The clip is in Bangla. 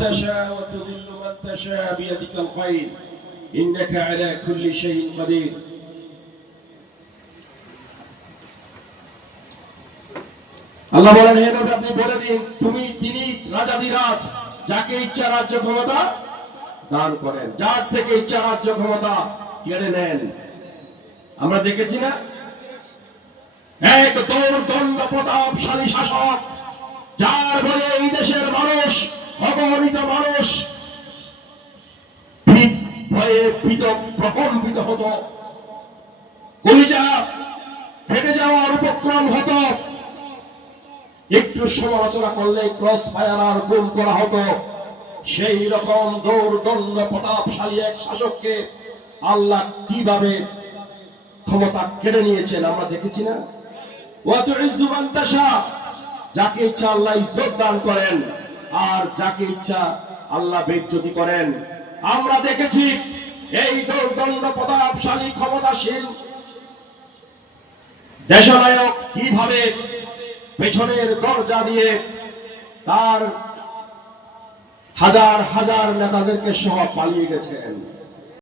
تشاء وتذل من تشاء بيدك الخير إنك على كل شيء قدير আল্লাহ বলেন হে নবী আপনি বলে দিন তিনি রাজাধিরাজ যাকে ইচ্ছা রাজ্য ক্ষমতা দান করেন যার থেকে ইচ্ছা রাজ্য ক্ষমতা কেড়ে নেন আমরা দেখেছি না এক দৌর্দণ্ড প্রতাপশালী শাসক যার বলে এই দেশের মানুষ অগণিত মানুষ ভয়ে প্রকম্পিত হতো কলিজা ফেটে যাওয়ার উপক্রম হতো একটু সমালোচনা করলে ক্রস ফায়ার আর গুম করা হতো সেই রকম দৌর্দণ্ড প্রতাপশালী এক শাসককে আল্লাহ কিভাবে ক্ষমতা কেড়ে নিয়েছেন আমরা দেখেছি না ওয়াতুইজ্জু মান তাশা যাকে ইচ্ছা আল্লাহ ইজ্জত দান করেন আর যাকে ইচ্ছা আল্লাহ বেইজ্জতি করেন আমরা দেখেছি এই দৌর্দণ্ড প্রতাপশালী ক্ষমতাশীল দেশনায়ক কিভাবে পেছনের দরজা দিয়ে তার হাজার হাজার নেতাদেরকে সহ পালিয়ে গেছেন